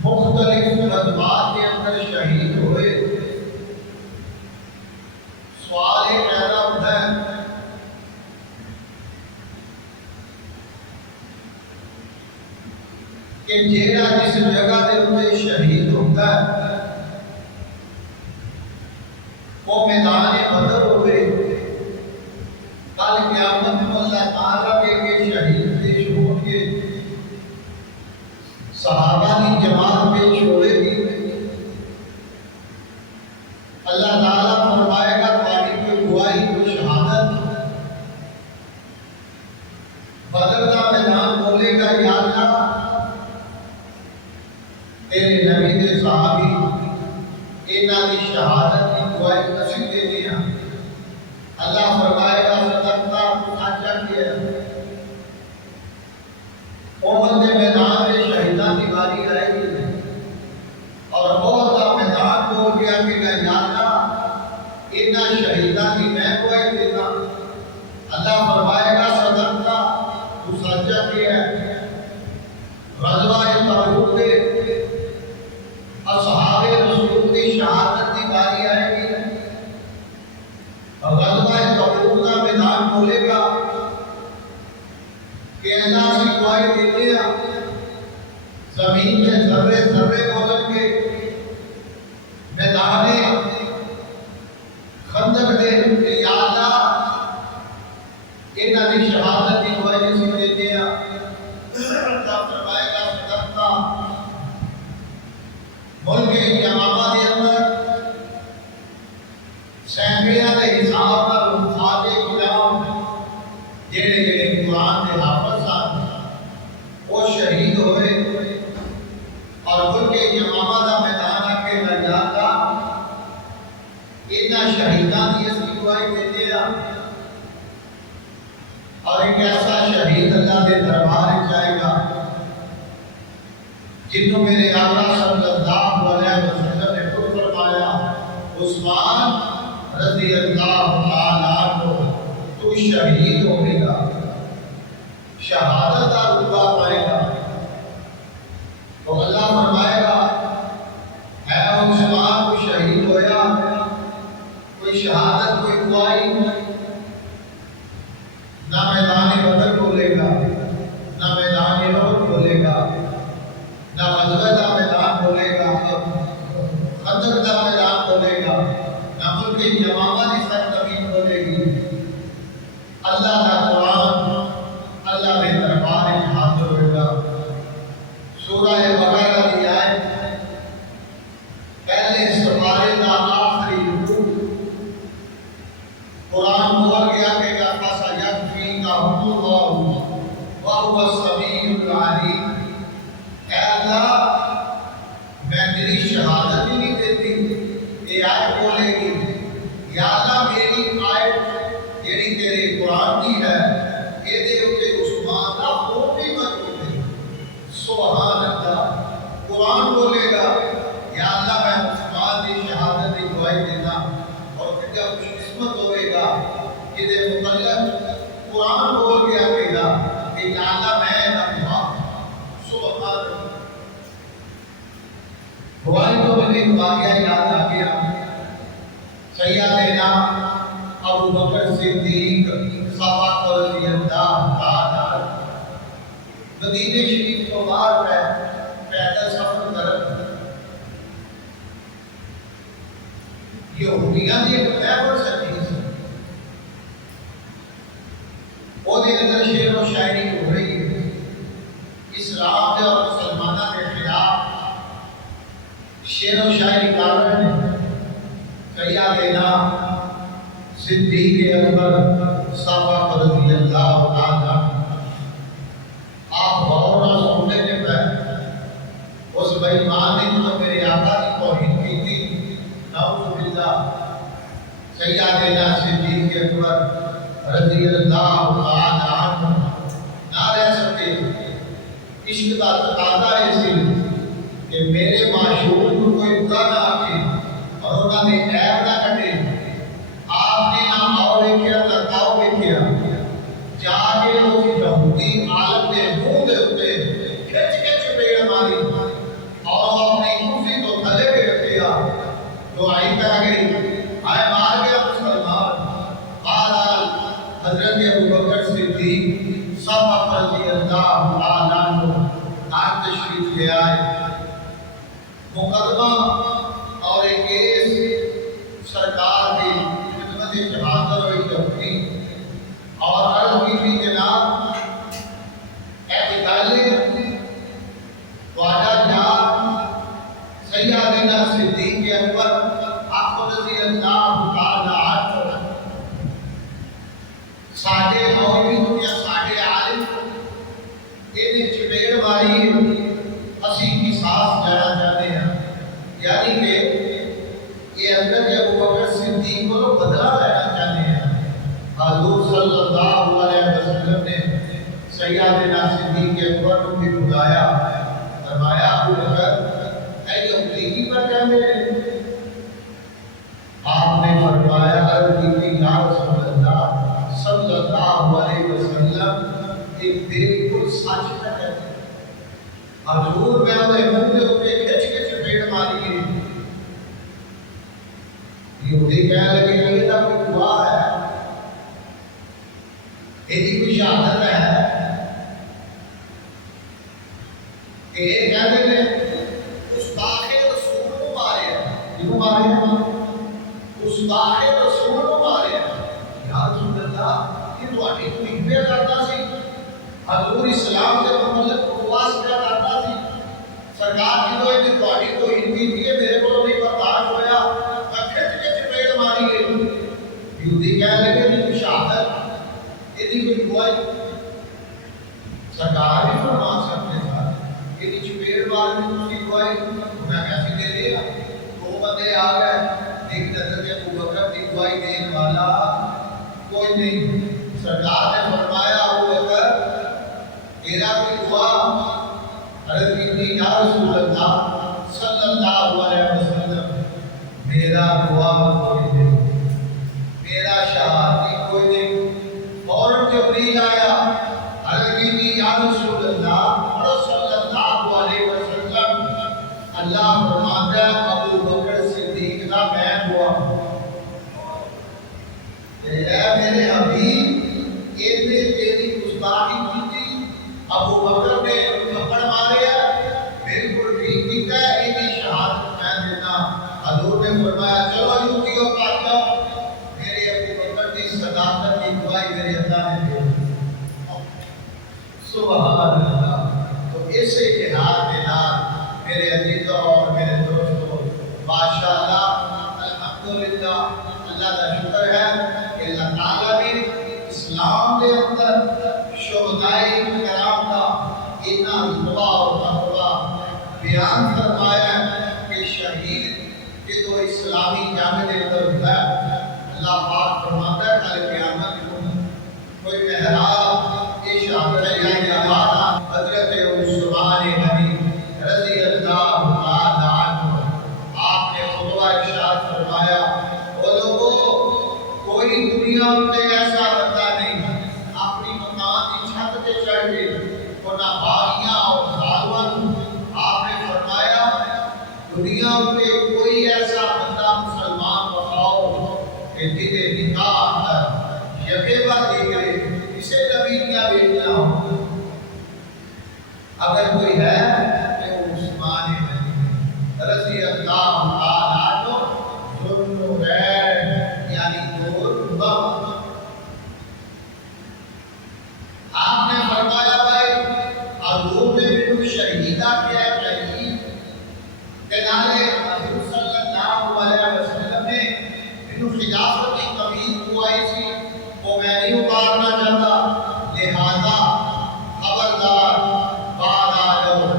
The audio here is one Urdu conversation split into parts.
مختلف غزوات کے اندر شہید ہوئے، سوال یہ پیدا ہوتا ہے کہ جیڑا جس جگہ دے اوپر شہید ہوتا ہے وہ میدان بدر ہوئے، کل قیامت میں اللہ تعالیٰ کے شہید پیش ہوں گے، صحابہ کی جماعت پیش ہوئے گی، اللہ تعالیٰ فرمائے گا تمہاری کوئی گواہی کوئی شہادت، بدر کا میدان بولے گا یا اللہ تیرے نبی کے صحابی انہاں کی شہادت کی گواہی اسی دے دیا، اللہ فرمائے گا صدقتا سچا کیا، احد کے میدان میں شہیدان کی باری آئے گی اور احد کا میدان بول گیا کہ یا اللہ انہاں شہیدان کی میں گواہی دیتا، اللہ فرمائے گا صدقتا تو سچا کیا، غزوہ تبوک کے اصحاب رسول کی شہادت کی باری آئے گی، غزوہ تبوک کا میدان بولے گا کہ اللہ کی گواہی دیتے ہیں، زمین کے ذرے ذرے بولن کے میدان خندق دے کہ یا اللہ انہاں کی شہادت کی گواہی اسی دیتے ہیں، اللہ فرمائے گا صدقتا، ملک یمامہ کے اندر سینکڑیاں کے حساب پر صحابہ کرام جڑے جڑے قرآن کے حافظ سن وہ شہید ہوئے اور ملک یمامہ کا میدان آ کے نجاتا انہاں شہیدان کی اس کی گواہی دیتے ہیں، اور ایک ایسا شہید اللہ کے دربار میں جائے گا جنہوں میرے آقا صلی اللہ علیہ وسلم نے خود فرمایا عثمان رضی اللہ تعالیٰ عنہ تو شہید ہوئے گا، شہادت کا رتبہ پائے گا، تو اللہ فرمائے گا اے عثمان کو شہید ہویا، کوئی شہادت کوئی گواہی نہ میدان بدر بولے گا، نہ میدان احد بولے گا، نہ غزوہ کا میدان بولے گا، خندق کا میدان بولے گا، نہ ملک یمامہ کی سرزمین بولے گی، اللہ کا قرآن اللہ کے دربار میں حاضر ہوئے گا۔ سورہ بقرہ کی آیت پہلے سپارے کا آخری رکوع قرآن بول گیا کہ فَسَيَكْفِيكَهُمُ اللَّهُ وَهُوَ السَّمِيعُ الْعَلِيمُ، اے اللہ میں تیری شہادت ہی نہیں دیتی، یہ آیت بولے گی یا اللہ میری آیت جیڑی تیرے قرآن کی ہے یہ دے اوتے عثمان کا خون بھی موجود ہے، سبحان اللہ، قرآن بولے گا یا اللہ میں عثمان کی شہادت کی گواہی دیتا، اور پھر جب خوش قسمت ہوئے گا کہ دے متعلق قرآن بول گیا کہے گا کہ یا اللہ میں نہ سبحان اللہ، گواہی تو میں ایک واقعہ یاد آ گیا، سیدنا ابو بکر صدیق صفوت رضی اللہ تعالی مدینہ شریف کو باہر پیدل سفر کر یہودیاں دی ایک پیغمبر سچی وہ دے اندر شعر و شاعری ہو رہی ہے، اسلام کے اور مسلمانوں کے خلاف شعر و شاعری کر رہے ہیں، سیدنا صدیق اکبر صفوت رضی اللہ تعالی آپ غور نہ سننے کے بعد اس بے ایمان نے جو میرے آقا کی توہین کی تھی، نعوذ باللہ، سیدنا صدیق اکبر رضی اللہ تعالی عنہ نہ رہ سکتے، عشق کا تقاضا ایسی کہ میرے معشوق کو کوئی برا نہ آکے اور انہوں نے عیب نہ کٹے، آپ نے نہ آؤ لکھیا نہ تاؤ لکھیا، جا کے اس یہودی عالم کے منہ دے ہوتے کھچ کھچ پیڑ ماری اور تشریف لے آئے۔ مقدمہ اور ایک کیس سرکار کی خدمت حاضر ہوئی اپنی اور عرض کی تھی جناب اعتقال خواجہ جان سیدنا صدیق اکبر آخر رضی اللہ تعالی عنہ ساڈے مولوی یا ساڈے عالم یہ چپیڑ ماری اسی قصاص جانا چاہتے ہیں، یعنی کہ یہ اندر ابو بکر صدیق کو بدلہ لینا چاہتے ہیں۔ حضور صلی اللہ علیہ وسلم نے سیدنا صدیق اکبر کو بھی بلایا، فرمایا ابو بکر اے یہودی پر کہتے ہیں؟ آپ نے فرمایا عرض کی یا رسول اللہ صلی اللہ علیہ وسلم ایک بالکل سچ کہتے ہیں۔ حضور میں انہیں منہ کے اوپر کھچ کے چپیڑ ماری ہے۔ یہودی کہنے لگے کہ یہ کوئی گواہ ہے، یہ کوئی شہادت ہے کہ یہ کہتے ہیں گستاخ رسول کو مارے ہیں، کیوں مارے ہیں؟ گستاخ رسول کو مارے ہیں۔ یا رسول اللہ یہ تو آٹھی کو ہنبے کرتا سی، حضور اسلام سے مطلب بکواس کیا کرتا سی، سرکار کی تو یہ تو آٹھی کو ہنبی تھی میرے کو نہیں برداشت ہویا، میں کھچ کے چپیڑ ماری گئی۔ یہودی کہنے لگے کہ شہادت یہ کوئی گواہی سرکار بھی فرما سکتے تھا، یہ چپیڑ مارنے کی گواہی میں کیسے دے دیا؟ دو بندے آ گئے، ایک نظر میں ابو بکر کی گواہی دینے والا کوئی نہیں۔ سرکار نے فرمایا ابو بکر میرا کوئی گواہ؟ عرض کی یا رسول اللہ صلی اللہ علیہ وسلم میرا گواہ کوئی نہیں، میرا شہادی کوئی نہیں۔ فوراً جبریل آیا، عرض کی یا رسول اللہ صلی اللہ علیہ وسلم اللہ فرماتا ہے ابو بکر صدیق کا میں گواہ ہوں۔ اے میرے حبیب یہ تیری گستاخی کی تھی، ابو بکر نے تھپڑ مارے بالکل ٹھیک کیتا ہے، یہ بھی شہادت میں دینا۔ حضور نے فرمایا چلو یہودیوں پاس جاؤ، میرے ابو بکر کی صداقت کی گواہی میرے اللہ نے دے دی۔ سبحان اللہ۔ تو اس اتحاد کے ساتھ میرے عزیزوں اور میرے دوستوں ماشاءاللہ الحمدللہ اللہ کا شکر ہے کہ اللہ تعالیٰ نے اسلام کے اندر شہدائے کرام کا اتنا رتبہ اور مرتبہ بیان فرمایا کہ شہید کے تو اسلامی جنگ کے اندر ہوتا ہے۔ اللہ پاک فرماتا ہے کل قیامت کو کوئی محراب یہ شہادت ہے یا حضرت عثمان غنی رضی اللہ تعالی عنہ آپ نے خطبہ ارشاد فرمایا وہ لوگوں کوئی دنیا میں ایسا بندہ نہیں اپنی مکان کی چھت پہ چڑھ کے ورنہ باغیاں اور سالون، آپ نے فرمایا دنیا میں کوئی ایسا بندہ مسلمان بتاؤ کہ جنہیں نکاح کر یقے پر دیکھے اسے نبی کیا بیٹا ہو، اگر کوئی ہے کہ وہ عثمان غنی رضی اللہ تعالی عنہ ذو غیر یعنی دو بم۔ آپ نے فرمایا بھائی حضور نے بھی شہیدہ کیا شہید کنارے حضور صلی اللہ علیہ وسلم نے انہوں خلافت کی قبیل دعائی سی وہ میں نہیں اتارنا چاہتا، لہذا خبردار بعد آ جاؤ،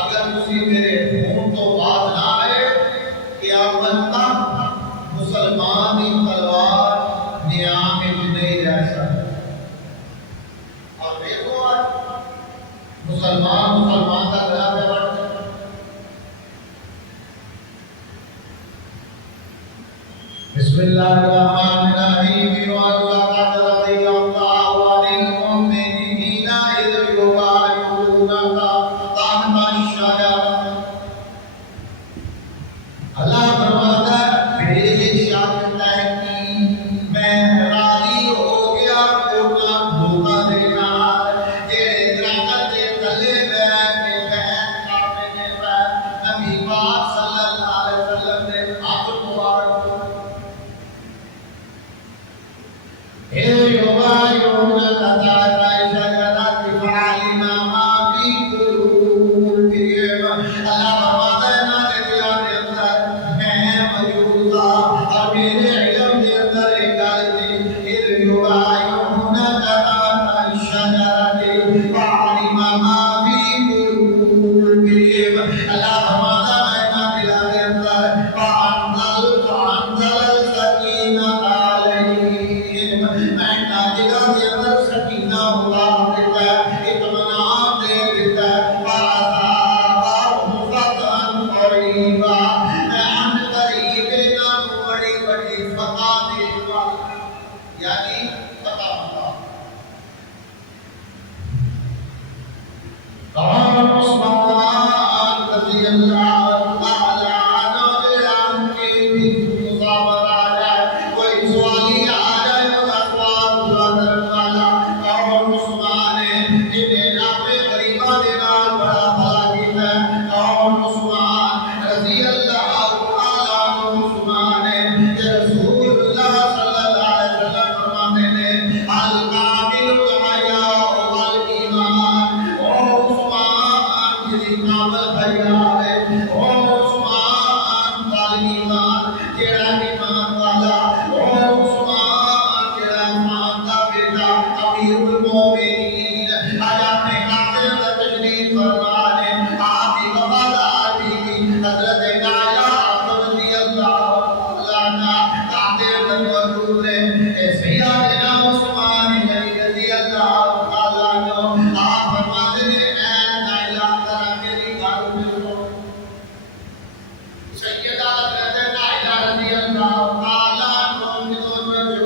اگر اسی میرے خون تو بات نہ آئے قیامت تک مسلمان کی تلوار نیام میں نہیں رہ سکتی۔ اور دیکھو آج مسلمان کا گلا پہ بڑھتا ہے۔ بسم اللہ الرحمن الرحیم وَلَقَدْ رَضِيَ اللَّهُ عَنِ الْمُؤْمِنِينَ إِذْ يُبَايِعُونَكَ تَحْتَ الشَّجَرَةِ۔ اللہ فرماتا ہے میری شان تحقیق میں راضی ہو گیا کونا دھوکا دینا یہ درخت کے تلے بیٹھ کے بیٹھ اللہ فرماتا ہے نا دلا کے اندر فانزل السکینۃ علیہم، میں نا دلا کے اندر سکینہ ہوا دیتا ہے، اطمینان دے دیتا ہے، فَأَصَابَهُمْ فَتْحًا قَرِيبًا، میں قریب نہ بڑی بڑی فتح دے دوں، یعنی فتح ہوگا۔ عثمان رضی اللہ تعالی عنہ کے بھی مصابر آ جائے، کوئی سوالی آ جائے تو اخبار بلادر والا کون عثمان ہے جنہیں اپنے غریبہ دینا بڑا بھلا کیتا ہے، کون عثمان رضی اللہ تعالی عنہ عثمان ہے کہ رسول اللہ صلی اللہ علیہ وسلم فرماتے ہیں الکامل الحیاء والایمان، کامل حیاء ہے او عثمان والایمان، جڑا ایمان والا او عثمان جڑا ایمان دا بیٹا امیر المومنین، آج اپنے قاتل اندر تشریف فرما نے آپ کی وفادار بیوی حضرت نائلہ رضی اللہ عنہ قاتل اندر موجود ہے، سیدنا عثمان غنی رضی اللہ تعالی عنہ آپ فرماتے ہیں سیدہ حضرت نائلہ رضی اللہ تعالی عنہ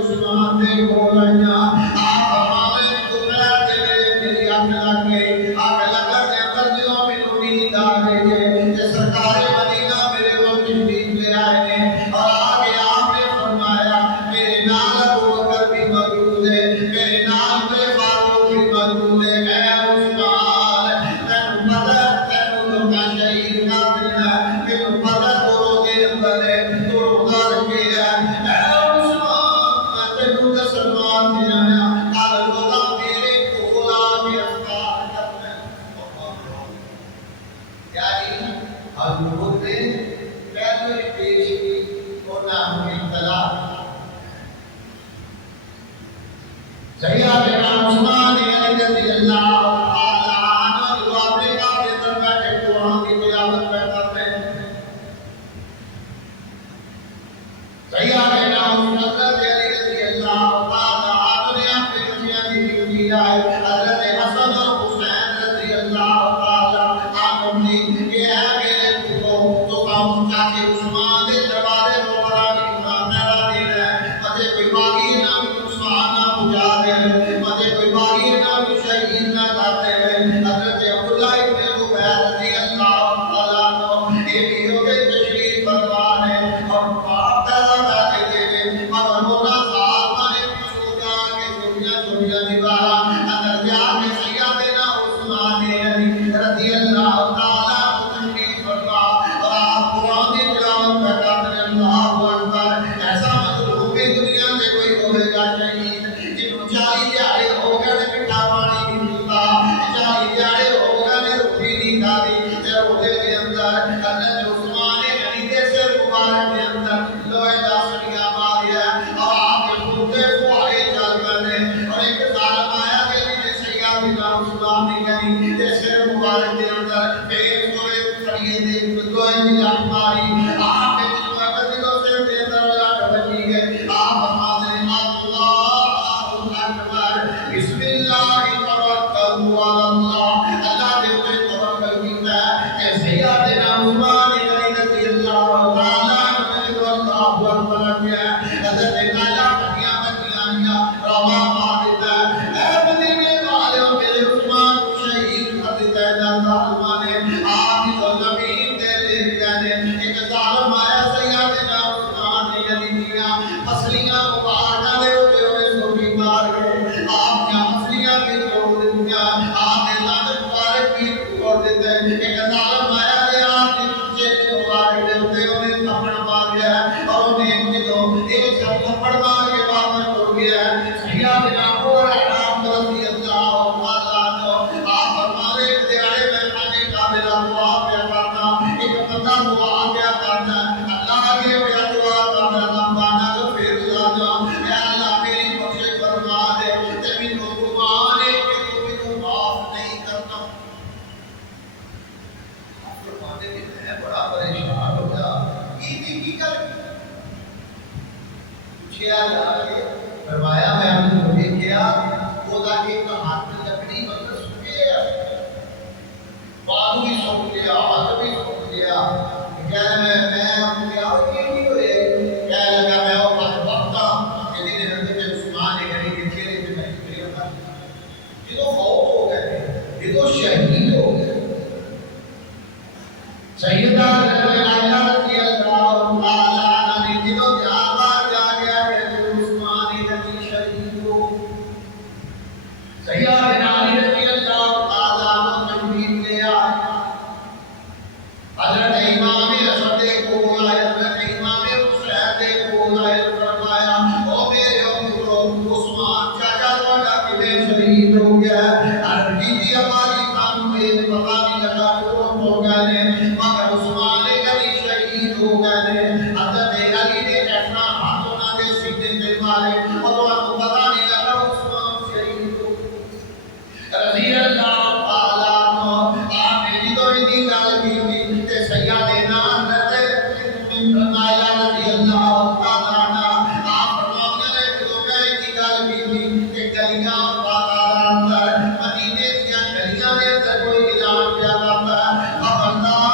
عثمان دے بولیا آپ فرماتے ٹکڑا دے میری اکھ لگ گئی، اکھ لگا کے اندر جو مینوں نیند آ گئی ہے کہ سرکار مدینہ میرے کو تشریف لے آئے ہیں، اور آگے آپ نے فرمایا میرے نال ابو بکر بھی موجود ہے، میرے نال میرے فاروق بھی موجود ہے، اے عثمان تینوں پتہ تینوں لوگا شہید کر دینا، تینوں پتہ سیدنا عثمان رضی اللہ تعالی عنہ جو اپنے کعبے پر بیٹھے قرآن کی تلاوت کرتے ہیں، سیدنا حضرت علی رضی اللہ تعالی عنہ نے اپنے بچیاں کی ڈیوٹی لائے، حضرت حسن اور حسین رضی اللہ تعالی عنہ نے کہ اے میرے پترو تو کام چاچے عثمان کے دروازے کو بڑا قرآن میرا دین ہے، مجھے کوئی باقی نام عثمان نہ بجا دے، مجھے کوئی باقی نام شہید نہ کرتے ہوئے، حضرت عبداللہ ابن زبیر رضی اللہ تعالی عنہ یہ بھی ہو کے تشریف فرما ہے اور باپ پیدا کرتے تھے، مگر مولا صاحب نے مسعودہ کے چھوٹیاں دیوارا اندر جا کے سیدنا عثمان رضی اللہ تعالی عنہ تشریف فرما اور آپ قرآن کی تلاوت کرتے ہیں، اللہ اکبر، ایسا مظلوم دنیا میں کوئی ہوئے گا شہید جنہوں 40 دیہڑے ہو گئے مٹھا پانی نہیں پیتا، 40 دیہڑے ہو گئے روٹی نہیں کھاتی، روزے کے اندر حضرت عثمان غنی کے سر مبارک کے اندر لوہے دا سڑیاں ماریا اور آپ کے خودے فوارے چل پڑے، اور ایک ظالم آیا کہ جنہیں سیدنا عثمان غنی کے سر مبارک کے اندر بے سورے سڑیے دے لوہے دی لاٹھ ماری، آپ کے دلوں سے بے اندر لاٹھ بچی گئے، آپ فرماتے ہیں بسم اللہ توکل علی اللہ، اللہ کے اوپر توکل کیتا ہے کہ سیدنا عثمان غنی رضی اللہ تعالی عنہ نے اللہ اکبر کیا، حضرت نائلہ پٹیاں بچیاں روا مار دیتا ہے، اے مدینے والوں میرے عثمان کو شہید کر دیتا ہے، ظالمان نے آپ کی زمین دے لے جانے، ایک ظالم آیا سیدنا عثمان غنی دیاں پسلیاں مبارکاں دے اوپر سوٹی مار گئے، آپ کیا مسلیاں بھی توڑ دیا، آپ نے لعنت مبارک بھی توڑ دیتے، ایک ظالم آیا دے آپ نے سیدہ عائشہ رضی اللہ تعالی عنہ نے دلوں میں آواز آ گیا کہ عثمان غنی شہید ہو. سیدہ علی رضی اللہ تعالی عنہ تشریف لے آئے. حضرت امام حسن کو آئے، حضرت امام حسین کو آئے، فرمایا او میرے ابو عثمان چاچا تھوڑا کیویں شہید ہو گیا. ہر بیوی ہماری سامنے پتہ نہیں لگا کیوں ہو گئے مگر عثمان غنی شہید ہو گئے. حضرت علی نے ایسا ہاتھ انہاں دے سینے تے مارے اور انہاں کو پتہ نہیں لگا عثمان شہید ہو رضی اللہ تعالی عنہ. آپ نے جدوں دی گل کیتی تے سیدنا عائشہ رضی اللہ تعالی عنہ آپ فرماتے ہیں کہ جدوں میں دی گل کیتی تے گلیاں بازار اندر مدینے دیاں گلیاں دے اندر کوئی اعلان کیا جاتا ہے خبردار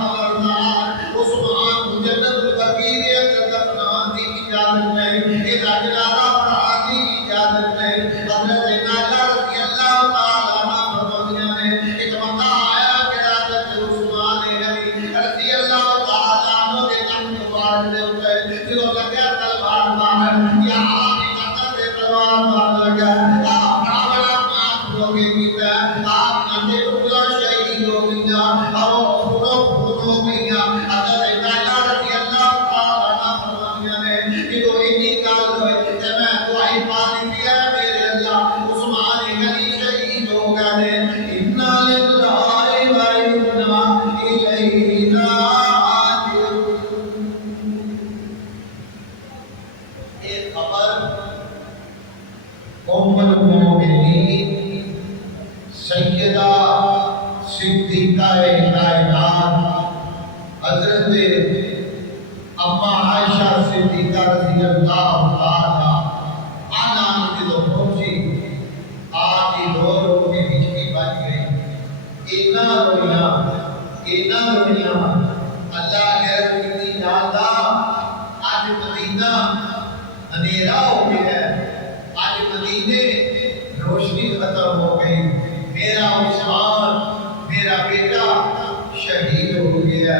خبردار عثمان جنت البقیع دے اندر دفنان دی اجازت نہیں، اے جنازہ پڑھان دی اجازت نہیں. حضرت عائشہ رضی اللہ تعالی عنہ فرماتی ہیں ایک بندہ آیا کہ حضرت عثمان غنی رضی اللہ تعالی عنہ دے نام مبارک دے اوپر جدوں لگا تلوار مارن یا آپ کی قدر سے تلوار مار لگا آپ بڑا پاک لوگے کیتا آپ نندے ٹکڑا شہید ہو گیا اور پھولو ہو گیا. حضرت عائشہ رضی اللہ تعالی عنہ فرماتی ہیں جدوں اتنی گل ہوئی تے میں دعائی پانی دیا میرے اللہ عثمان غنی شہید ہو گئے. انا للہ و انا الیہ راجعون. ایک خبر ام المؤمنین سیدہ صدیقہ کائنات حضرت اما عائشہ صدیقہ رضی اللہ تعالی عنہا کی جو پہنچی آپ کی رو رو کے ہچکی بچ گئی. اتنا رویا اللہ کے رسول کی جانتا آج مدینہ اندھیرا ہو گیا ہے، آج مدینے روشنی ختم ہو گئی. میرا عثمان میرا بیٹا شہید ہو گیا.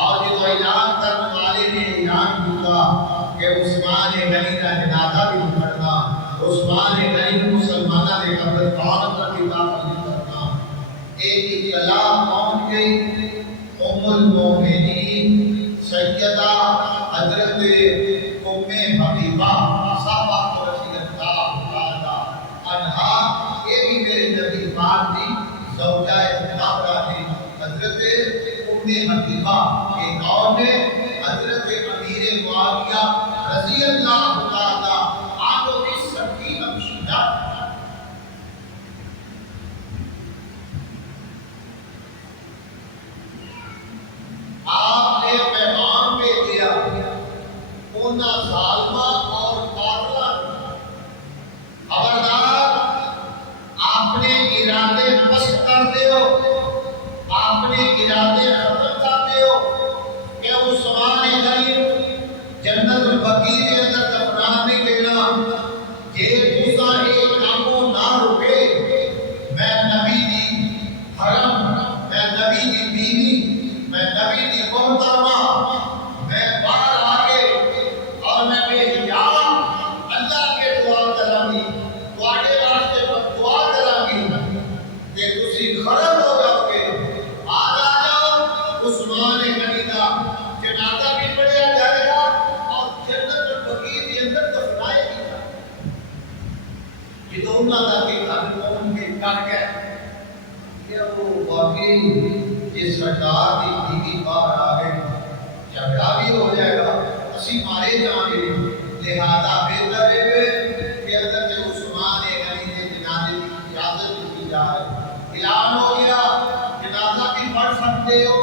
اور جو اعلان کرنے والے نے اعلان کیا کہ عثمان غنی کا جنازہ بھی پڑھنا، عثمان غنی مسلمانوں نے قبرستان پر بھی داخل نہیں کرنا. ایک اطلاع پہنچ گئی ام المؤمنین سیدہ حضرت ام حبیبہ صحابہ رضی اللہ تعالی عنہا. یہ بھی میرے نبی پاک کی زوجہ طاہرہ ہے. حضرت ام حبیبہ کے دور میں حضرت امیر معاویہ رضی اللہ تعالی عنہ کی سکی ہمشیرہ آپ نے پیغام بھیج دیا انہاں ظالمہ اور قاتلہ خبردار اپنے ارادے پست کر دیو، اپنے ارادے ختم کر دیو کہ عثمان غنی جنت البقیع کے اندر دفنا نہیں دینا. یہ تسا ایک کاموں نہ رکے میں نبی دی حرم، میں نبی دی بیوی، میں نبی دی محترمہ میں باہر آگے اور میں بے حجاب اللہ کے دعا کراں گی، تواڈے واسطے میں دعا کراں گی کہ تسی خراب ہو جاؤ گے. آ جاؤ عثمان غنی کا جنازہ بھی پڑھیا جائے گا اور جنت البقیع کے اندر دفنائے گا. یہ تو انہاں دا کہ قانون کے کر گئے کہ وہ واقعی جس سرکار کی بیوی باہر آ گئی جھگڑا بھی ہو جائے گا، اسی مارے جائیں گے. لہذا بہتر ہے کہ حضرت عثمان غنی کے جنازے کی اجازت دی جائے. اعلان ہو گیا جنازہ بھی پڑھ سکتے ہو